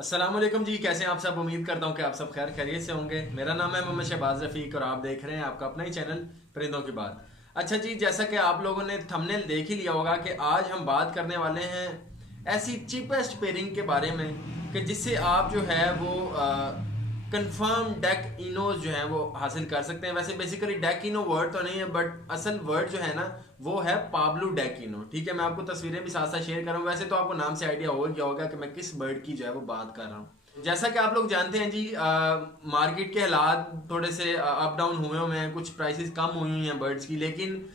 अस्सलाम वालेकुम जी, कैसे हैं आप सब। उम्मीद करता हूं कि आप सब खैर खैरियत से होंगे। मेरा नाम है मोहम्मद शहबाज रफ़ीक और आप देख रहे हैं आपका अपना ही चैनल परिंदों की बात। अच्छा जी, जैसा कि आप लोगों ने थंबनेल देख ही लिया होगा कि आज हम बात करने वाले हैं ऐसी चीपेस्ट पेयरिंग के बारे में कि जिससे आप जो है वो कंफर्म डेक इनोज जो है वो हासिल कर सकते हैं। वैसे बेसिकली डेक इनो वर्ड तो नहीं है, बट असल वर्ड जो है ना वो है पाब्लो डेक इनो। ठीक है, मैं आपको तस्वीरें भी साथ साथ शेयर कर रहा हूँ। वैसे तो आपको नाम से आइडिया हो गया होगा कि मैं किस बर्ड की जो है वो बात कर रहा हूँ। जैसा कि आप लोग जानते हैं जी, मार्केट के हालात थोड़े से अप डाउन हुए हैं, कुछ प्राइसेस कम हुई हैं बर्ड्स की, लेकिन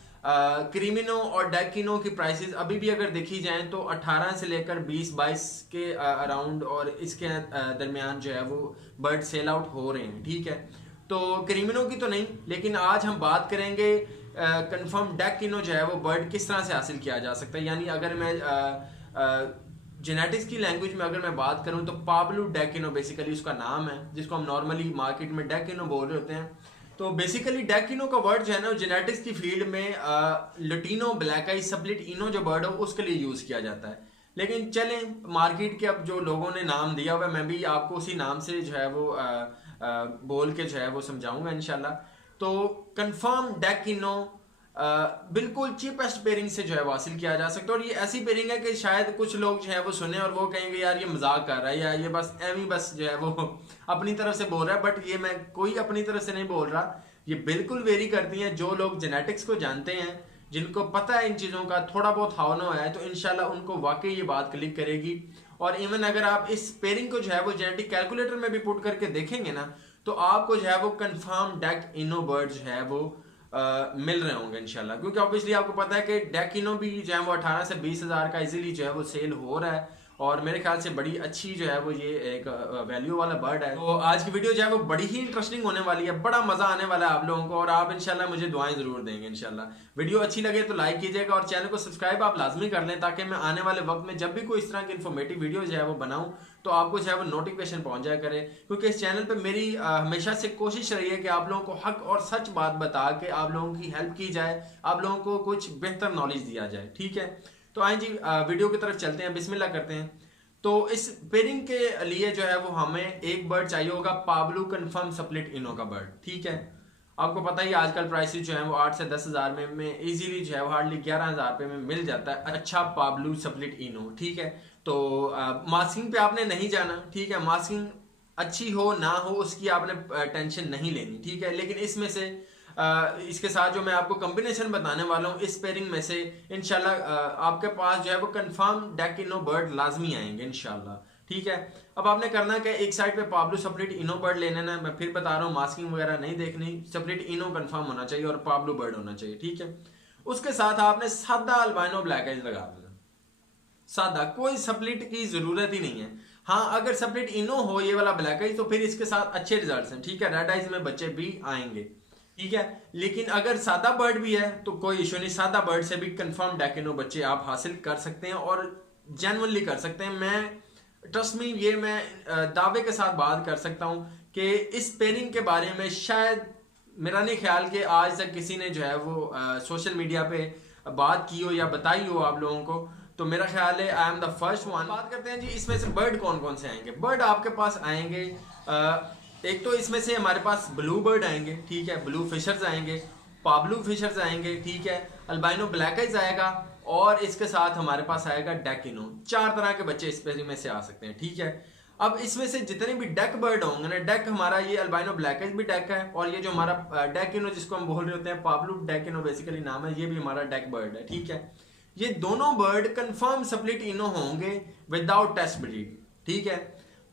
क्रीमिनो और डेकिनो की प्राइसेस अभी भी अगर देखी जाएं तो 18 से लेकर 20-22 के अराउंड और इसके दरमियान जो है वो बर्ड सेल आउट हो रहे हैं। ठीक है, तो क्रीमिनो की तो नहीं, लेकिन आज हम बात करेंगे कंफर्म डेकिनो जो है वो बर्ड किस तरह से हासिल किया जा सकता है। यानी अगर मैं जेनेटिक्स की लैंग्वेज में अगर मैं बात करूं तो पाब्लो डेकिनो बेसिकली उसका नाम है, जिसको हम नॉर्मली मार्केट में डेकिनो बोल रहे होते हैं। तो बेसिकली डेकिनो का वर्ड जो है ना जेनेटिक्स की फील्ड में लटीनो ब्लैक आई सप्लिट इनो जो वर्ड हो उसके लिए यूज किया जाता है। लेकिन चलें, मार्केट के अब जो लोगों ने नाम दिया हुआ है मैं भी आपको उसी नाम से जो है वो बोल के जो है वो समझाऊंगा इंशाल्लाह। तो कंफर्म डेकिनो बिल्कुल चीपेस्ट पेयरिंग से जो है वो हासिल किया जा सकता है। और ये ऐसी पेयरिंग है कि शायद कुछ लोग जो है वो सुने और वो कहेंगे यार ये मजाक कर रहा है या ये बस एम बस जो है वो अपनी तरफ से बोल रहा है। बट ये मैं कोई अपनी तरफ से नहीं बोल रहा, ये बिल्कुल वेरी करती हैं जो लोग जेनेटिक्स को जानते हैं, जिनको पता है इन चीज़ों का थोड़ा बहुत हाव नो है, तो इनशाला उनको वाकई ये बात क्लिक करेगी। और इवन अगर आप इस पेयरिंग को जो है वो जेनेटिक कैलकुलेटर में भी पुट करके देखेंगे ना तो आपको जो है वो कंफर्म डेक इनो बर्ड जो है वो मिल रहे होंगे इंशाल्लाह। क्योंकि ऑब्वियसली आपको पता है कि डेकिनो भी जो है वो 18 से 20 हज़ार का इजीली जो है वो सेल हो रहा है और मेरे ख्याल से बड़ी अच्छी जो है वो ये एक वैल्यू वाला बर्ड है। तो आज की वीडियो जो है वो बड़ी ही इंटरेस्टिंग होने वाली है, बड़ा मजा आने वाला है आप लोगों को और आप इंशाल्लाह मुझे दुआएं जरूर देंगे इंशाल्लाह। वीडियो अच्छी लगे तो लाइक कीजिएगा और चैनल को सब्सक्राइब आप लाजमी कर लें ताकि मैं आने वाले वक्त में जब भी कोई इस तरह की इन्फॉर्मेटिव वीडियो जो है वो बनाऊं तो आपको जो है वो नोटिफिकेशन पहुंच जाया करे। क्योंकि इस चैनल पे मेरी हमेशा से कोशिश रही है कि आप लोगों को हक और सच बात बता के आप लोगों की हेल्प की जाए, आप लोगों को कुछ बेहतर नॉलेज दिया जाए। ठीक है, तो आए जी वीडियो की तरफ चलते हैं, बिस्मिल्लाह करते हैं। तो इस पेयरिंग के लिए जो है वो हमें एक बर्ड चाहिए होगा पाब्लो कंफर्म सप्लिट इनो का बर्ड। ठीक है, आपको पता ही आजकल प्राइसेस जो है वो 8 से 10 हज़ार में इजीली जो है वो हार्डली 11 हज़ार रुपये में मिल जाता है अच्छा पाब्लो सप्लिट इनो। ठीक है, तो मास्किंग पे आपने नहीं जाना। ठीक है, मास्किंग अच्छी हो ना हो उसकी आपने टेंशन नहीं लेनी। ठीक है, लेकिन इसमें से इसके साथ जो मैं आपको कॉम्बिनेशन बताने वाला हूँ इस पेयरिंग में से इंशाल्लाह आपके पास जो है वो कंफर्म डेकिनो बर्ड लाजमी आएंगे इंशाल्लाह। ठीक है, अब आपने करना क्या, एक साइड पे पाब्लो सप्लिट इनो बर्ड लेना है। मैं फिर बता रहा हूँ मास्किंग वगैरह नहीं देखनी, सप्लिट इनो कंफर्म होना चाहिए और पाब्लो बर्ड होना चाहिए। ठीक है, उसके साथ आपने सादा अल्बाइनो ब्लैक आइज लगा देना, सादा, कोई सप्लिट की जरूरत ही नहीं है। हाँ, अगर सप्लिट इनो हो ये वाला ब्लैक आइज तो फिर इसके साथ अच्छे रिजल्ट्स हैं। ठीक है, रेड आइज में बच्चे भी आएंगे। ठीक है, लेकिन अगर सादा बर्ड भी है तो कोई इशू नहीं, सादा बर्ड से भी कंफर्म डेकिनो बच्चे आप हासिल कर सकते हैं और जेन्युइनली कर सकते हैं। मैं ट्रस्ट मी, ये मैं दावे के साथ बात कर सकता हूं कि इस पेयरिंग के बारे में शायद मेरा नहीं ख्याल कि आज तक किसी ने जो है वो सोशल मीडिया पे बात की हो या बताई हो आप लोगों को। तो मेरा ख्याल है I am the first one. बात करते हैं जी इसमें से बर्ड कौन कौन से आएंगे। बर्ड आपके पास आएंगे एक तो इसमें से हमारे पास ब्लू बर्ड आएंगे। ठीक है, ब्लू फिशर्स आएंगे, पाब्लो फिशर्स आएंगे। ठीक है, अल्बाइनो ब्लैक आइज आएगा और इसके साथ हमारे पास आएगा डेकिनो। 4 तरह के बच्चे इस पेयरिंग में से आ सकते हैं। ठीक है, अब इसमें से जितने भी डेक बर्ड होंगे ना, डेक हमारा ये अल्बाइनो ब्लैक आइज भी डेक है और ये जो हमारा डेकिनो जिसको हम बोल रहे होते हैं पाब्लो डेकिनो बेसिकली नाम है, ये भी हमारा डेक बर्ड है। ठीक है, ये दोनों बर्ड कंफर्म सप्लिट इनो होंगे विदाउट टेस्ट ब्रीड। ठीक है,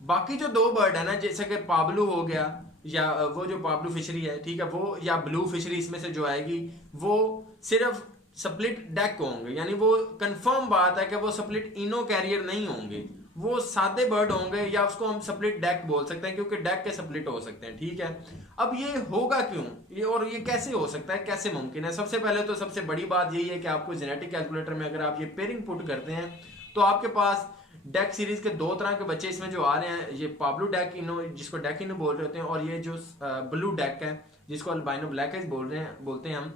बाकी जो 2 बर्ड है ना, जैसे कि पाब्लो हो गया या वो जो पाब्लो फिशरी है, ठीक है, वो या ब्लू फिशरी इसमें से जो आएगी वो सिर्फ सप्लिट डेक होंगे। यानी वो कंफर्म बात है कि वो सप्लिट इनो कैरियर नहीं होंगे, वो सादे बर्ड होंगे या उसको हम सप्लिट डेक बोल सकते हैं क्योंकि डेक के सप्लिट हो सकते हैं। ठीक है, अब ये होगा क्यों, ये और ये कैसे हो सकता है, कैसे मुमकिन है। सबसे पहले तो सबसे बड़ी बात यही है कि आपको जेनेटिक कैलकुलेटर में अगर आप ये पेयरिंग पुट करते हैं तो आपके पास डेक सीरीज के 2 तरह के बच्चे इसमें जो आ रहे हैं, ये पाब्लो डेक इनो जिसको डेक इनो बोल रहे होते हैं और ये जो ब्लू डेक है जिसको अल्बाइनो ब्लैक आइज बोलते हैं हम,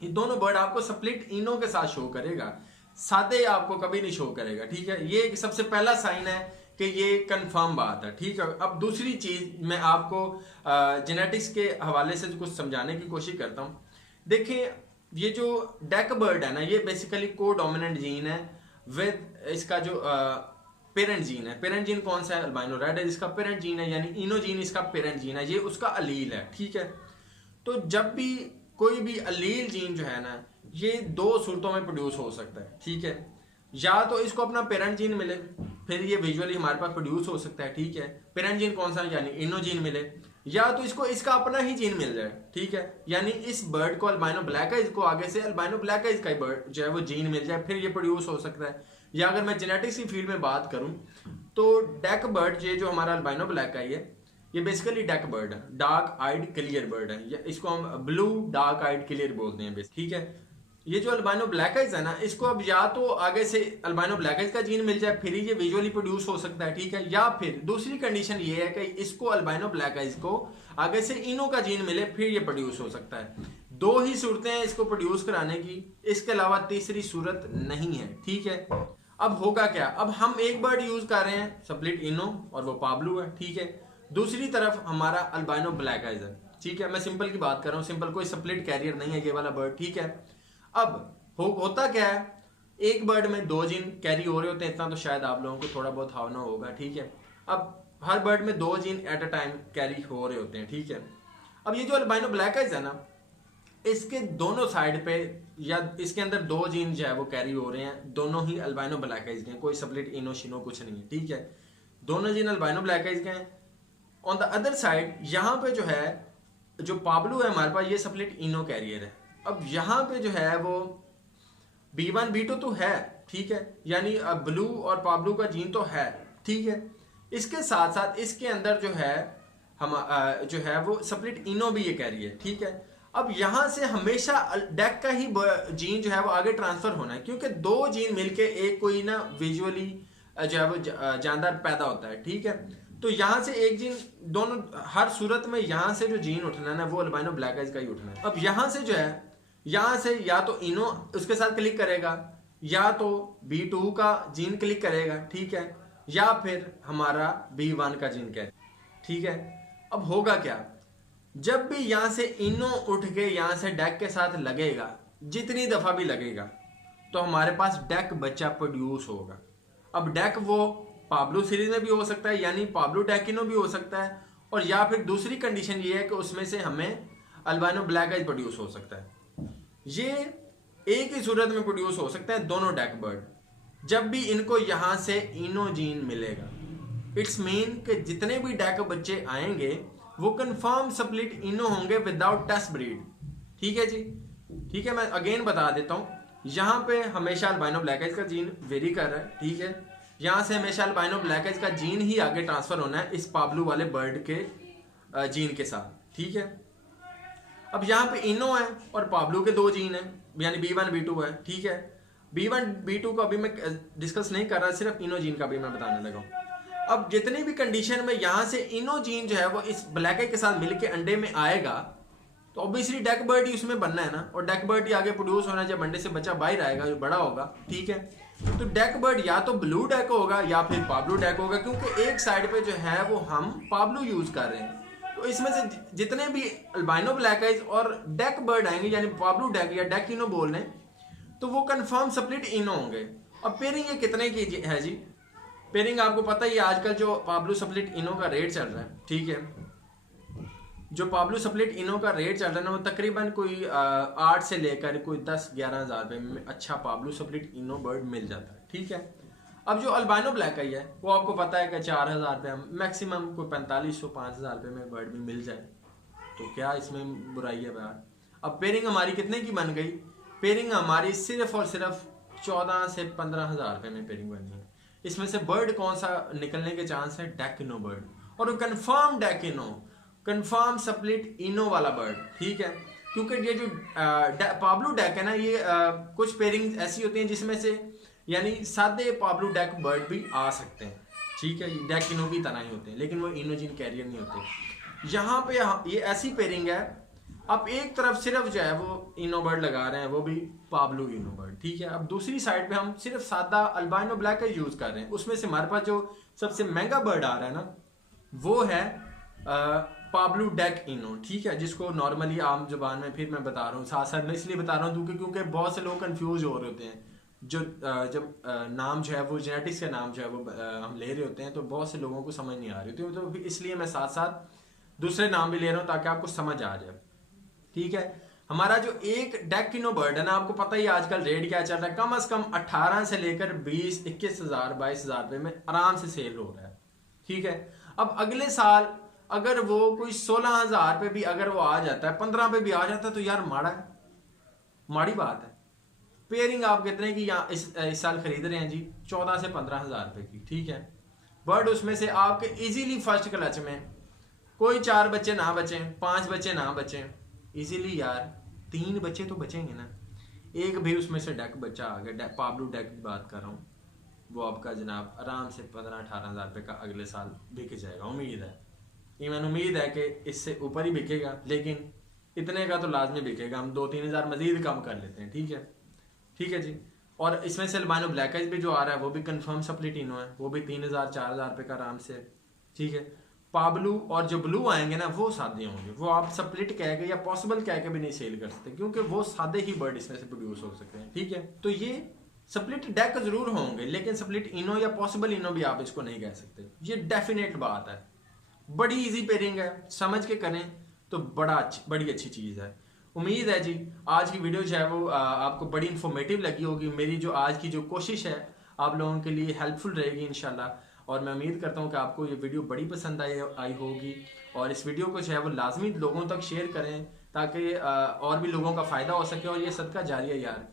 ये दोनों बर्ड आपको सप्लिट इनो के साथ शो करेगा, सादे आपको कभी नहीं शो करेगा। ठीक है, ये सबसे पहला साइन है कि ये कंफर्म बात है, ठीक है। अब दूसरी चीज़ मैं आपको जेनेटिक्स के हवाले से कुछ समझाने की कोशिश करता हूँ। देखिए ये जो डेक बर्ड है ना, ये बेसिकली को डोमिनेंट जीन है विद इसका जो पेरेंट जीन है। पेरेंट जीन कौन सा है? अल्बाइनो रेड है, जिसका पेरेंट जीन है, यानी इनो जीन इसका पेरेंट जीन है, ये उसका अलील है, ठीक है। तो जब भी कोई भी अलील जीन जो है ना, ये दो सूरतों में प्रोड्यूस हो सकता है, ठीक है। या तो इसको अपना पेरेंट जीन मिले, फिर ये विजुअली हमारे पास प्रोड्यूस हो सकता है, ठीक है। पेरेंट जीन कौन सा, यानी इनो जीन मिले, या तो इसको इसका अपना ही जीन मिल जाए, ठीक है। यानी इस बर्ड को अल्बाइनो ब्लैक आइज को आगे से अल्बाइनो ब्लैक आइज का ही बर्ड जो है वो जीन मिल जाए, फिर ये प्रोड्यूस हो सकता है। या अगर मैं जेनेटिक्स की फील्ड में बात करूं तो डेक बर्ड ये जो हमारा अल्बाइनो ब्लैक आई है, ये बेसिकली डेक बर्ड है, डार्क आइड क्लियर बर्ड है, या इसको हम ब्लू डार्क आइड क्लियर बोलते हैं, ठीक है। ये जो अल्बाइनो ब्लैक आइज है ना, इसको अब या तो आगे से अल्बाइनो ब्लैक आइज का जीन मिल जाए, फिर ही ये विजुअली प्रोड्यूस हो सकता है, ठीक है। या फिर दूसरी कंडीशन ये है कि इसको अल्बाइनो ब्लैक आइज को आगे से इनो का जीन मिले, फिर ये प्रोड्यूस हो सकता है। दो ही सूरतें हैं इसको प्रोड्यूस कराने की, इसके अलावा तीसरी सूरत नहीं है, ठीक है। अब होगा क्या, अब हम एक बर्ड यूज कर रहे हैं स्प्लिट इनो और वो पाब्लू है, ठीक है। दूसरी तरफ हमारा अल्बाइनो ब्लैक आइज है, ठीक है। मैं सिंपल की बात कर रहा हूँ, सिंपल कोई स्प्लिट कैरियर नहीं है ये वाला बर्ड, ठीक है। अब होता क्या है, एक बर्ड में दो जीन कैरी हो रहे होते हैं, इतना तो शायद आप लोगों को थोड़ा बहुत हावना होगा, ठीक है। अब हर बर्ड में दो gene at a time carry हो रहे होते हैं, ठीक है। अब ये जो अल्बाइनो ब्लैक आइज है ना, इसके दोनों साइड पे या इसके अंदर दो जीन जो है वो कैरी हो रहे हैं, दोनों ही अल्बाइनो ब्लैक आइज के हैं, कोई स्प्लिट इनो शिनो कुछ नहीं है, ठीक है। दोनों जीन अल्बाइनो ब्लैक आइज के हैं। ऑन द अदर साइड यहाँ पे जो है, जो पाब्लू है हमारे पास, ये स्प्लिट इनो कैरियर है। अब यहाँ पे जो है वो B1 B2 तो है, ठीक है, यानी ब्लू और पाब्लू का जीन तो है, ठीक है। इसके साथ साथ इसके अंदर जो है हम जो है वो स्प्लिट इनो भी ये कैरी है, ठीक है। अब यहाँ से हमेशा डेक का ही जीन जो है वो आगे ट्रांसफर होना है, क्योंकि दो जीन मिलके एक कोई ना विजुअली जो है वो जानदार पैदा होता है, ठीक है। तो यहाँ से एक जीन, दोनों हर सूरत में यहाँ से जो जीन उठना है ना, वो अल्बाइनो ब्लैक आइज का ही उठना है। अब यहाँ से जो है, यहाँ से या तो इनो उसके साथ क्लिक करेगा, या तो B2 का जीन क्लिक करेगा, ठीक है, या फिर हमारा B1 का जीन करेगा, ठीक है। अब होगा क्या, जब भी यहाँ से इनो उठ के यहाँ से डेक के साथ लगेगा, जितनी दफा भी लगेगा, तो हमारे पास डेक बच्चा प्रोड्यूस होगा। अब डेक वो पाब्लू सीरीज में भी हो सकता है, यानी पाब्लू डेकिनो भी हो सकता है, और या फिर दूसरी कंडीशन ये है कि उसमें से हमें अल्बाइनो ब्लैक आइज प्रोड्यूस हो सकता है। ये एक ही सूरत में प्रोड्यूस हो सकता है दोनों डेक बर्ड, जब भी इनको यहाँ से इनो जीन मिलेगा। इट्स मीन कि जितने भी डेक बच्चे आएंगे वो कंफर्म स्प्लिट इनो होंगे विदाउट टेस्ट ब्रीड, ठीक है जी, ठीक है। मैं अगेन बता देता हूँ, यहाँ पे हमेशा अल्बाइनो ब्लैक आइज का जीन वेरी कर रहा है, ठीक है। यहाँ से हमेशा अल्बाइनो ब्लैक आइज का जीन ही आगे ट्रांसफर होना है इस पाब्लू वाले बर्ड के जीन के साथ, ठीक है। अब यहाँ पे इनो है और पाब्लू के दो जीन है, यानी B1 B2 है, ठीक है। B1 B2 को अभी मैं डिस्कस नहीं कर रहा, सिर्फ इनो जीन का भी मैं बताने लगा हूँ। अब जितनी भी कंडीशन में यहाँ से इनो जीन जो है वो इस ब्लैक आइज के साथ मिलके अंडे में आएगा, तो ऑब्वियसली डेक बर्ड ही उसमें बनना है ना, और डेक बर्ड ही आगे प्रोड्यूस होना है जब अंडे से बच्चा बाहर आएगा, जो बड़ा होगा, ठीक है। तो डेक बर्ड या तो ब्लू डेक होगा या फिर पाब्लू डेक होगा, क्योंकि एक साइड पे जो है वो हम पाब्लू यूज कर रहे हैं। तो इसमें से जितने भी अल्बाइनो ब्लैक आइज और डेक बर्ड आएंगे, यानी पाब्लू डेक या डेक इनो बोल रहे हैं, तो वो कंफर्म स्प्लिट इनो होंगे। अब पेयरिंग ये कितने की है जी, पेयरिंग आपको पता ही आजकल जो पाब्लू स्प्लिट इनो का रेट चल रहा है, ठीक है। जो पाब्लू स्प्लिट इनो का रेट चल रहा है ना, वो तकरीबन कोई 8 से लेकर कोई 10-11 हज़ार रुपये में अच्छा पाब्लू स्प्लिट इनो बर्ड मिल जाता है, ठीक है। अब जो अल्बाइनो ब्लैक आई है वो आपको पता है कि 4,000 रुपये, मैक्सिमम कोई 4,500-5,000 रुपये में बर्ड भी मिल जाए, तो क्या इसमें बुराई है यार। अब पेयरिंग हमारी कितने की बन गई, पेयरिंग हमारी सिर्फ और सिर्फ 14 से 15,000 रुपये में पेयरिंग बनी है। इसमें से बर्ड कौन सा निकलने के चांस है, डेकिनो बर्ड, और वो कंफर्म डेकिनो, कंफर्म स्प्लिट इनो वाला बर्ड, ठीक है। क्योंकि ये जो पाब्लू डेक है ना, ये कुछ पेयरिंग ऐसी होती हैं जिसमें से यानी सादे पाब्लू डेक बर्ड भी आ सकते हैं, ठीक है। डेक इनो की तरह ही होते हैं, लेकिन वो इनोजीन कैरियर नहीं होते। यहाँ पे ये ऐसी पेयरिंग है अब एक तरफ सिर्फ जो है वो इनो बर्ड लगा रहे हैं, वो भी पाब्लो इनो बर्ड, ठीक है। अब दूसरी साइड पे हम सिर्फ सादा अल्बाइनो ब्लैक का यूज कर रहे हैं। उसमें से हमारे पास जो सबसे महंगा बर्ड आ रहा है ना, वो है पाब्लो डेक इनो, ठीक है, जिसको नॉर्मली आम जुबान में फिर मैं बता रहा हूँ, साथ साथ मैं इसलिए बता रहा हूँ क्योंकि बहुत से लोग कंफ्यूज हो रहे होते हैं। जो जब नाम जो है वो जेनेटिक्स का नाम जो है वो हम ले रहे होते हैं, तो बहुत से लोगों को समझ नहीं आ रही होती, तो इसलिए मैं साथ साथ दूसरे नाम भी ले रहा हूँ ताकि आपको समझ आ जाए, ठीक है। हमारा जो एक डेकिनो बर्ड है ना, आपको पता ही आजकल रेट क्या चल रहा है, कम से कम 18 से लेकर 20-21 हज़ार 22 हज़ार रुपये में आराम से सेल हो रहा है, ठीक है। अब अगले साल अगर वो कोई 16 हज़ार पे भी अगर वो आ जाता है, 15 पे भी आ जाता है, तो यार माड़ी बात है। पेयरिंग आप कहते हैं कि यहाँ इस साल खरीद रहे हैं जी 14 से 15 हज़ार रुपये की, ठीक है। बर्ड उसमें से आपके इजीली फर्स्ट क्लच में कोई 4 बच्चे ना बचें, 5 बच्चे ना बचें, इजीली यार 3 बच्चे तो बचेंगे ना। एक भी उसमें से डेक बच्चा आ गया, पाब्लो डेक की बात कर रहा हूँ, वो आपका जनाब आराम से 15-18 हज़ार रुपये का अगले साल बिक जाएगा। उम्मीद है, इवन उम्मीद है कि इससे ऊपर ही बिकेगा, लेकिन इतने का तो लाजमी बिकेगा। हम 2-3 हज़ार मजीद कम कर लेते हैं, ठीक है, ठीक है जी। और इसमें से अल्बाइनो ब्लैक आइज भी जो आ रहा है वो भी कंफर्म स्प्लिट इनो है, वो भी 3,000-4,000 रुपये का आराम से, ठीक है। पाब्लो और जो ब्लू आएंगे ना वो सादे होंगे, वो आप स्प्लिट कह के या पॉसिबल कह के भी नहीं सेल कर सकते, क्योंकि वो सादे ही बर्ड इसमें से प्रोड्यूस हो सकते हैं, ठीक है। तो ये स्प्लिट डेक जरूर होंगे, लेकिन स्प्लिट इनो या पॉसिबल इनो भी आप इसको नहीं कह सकते, ये डेफिनेट बात है। बड़ी इजी पेयरिंग है, समझ के करें तो बड़ी अच्छी चीज़ है। उम्मीद है जी आज की वीडियो जो है वो आपको बड़ी इन्फॉर्मेटिव लगी होगी। मेरी जो आज की जो कोशिश है आप लोगों के लिए हेल्पफुल रहेगी इंशाल्लाह, और मैं उम्मीद करता हूँ कि आपको ये वीडियो बड़ी पसंद आई होगी। और इस वीडियो को जो है वो लाजमी लोगों तक शेयर करें ताकि और भी लोगों का फ़ायदा हो सके, और ये सदका जारिया यार,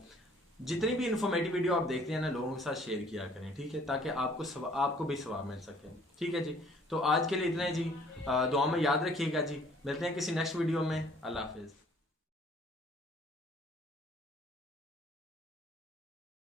जितनी भी इन्फॉर्मेटिव वीडियो आप देखते हैं ना लोगों के साथ शेयर किया करें, ठीक है, ताकि आपको भी सवाब मिल सके, ठीक है जी। तो आज के लिए इतना ही जी, दुआ में याद रखिएगा जी, मिलते हैं किसी नेक्स्ट वीडियो में। अल्लाह हाफिज़।